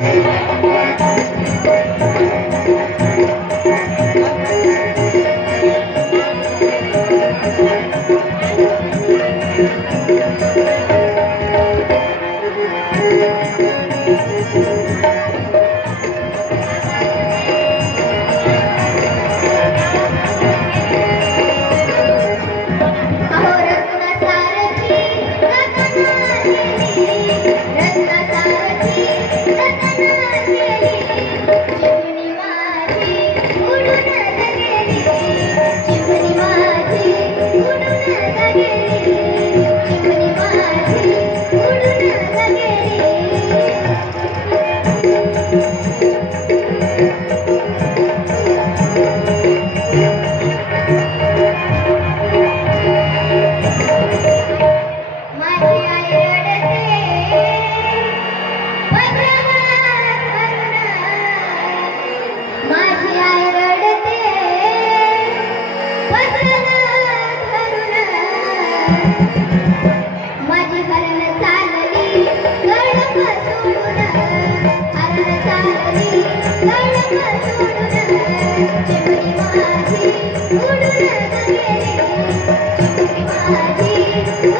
Amen. माझी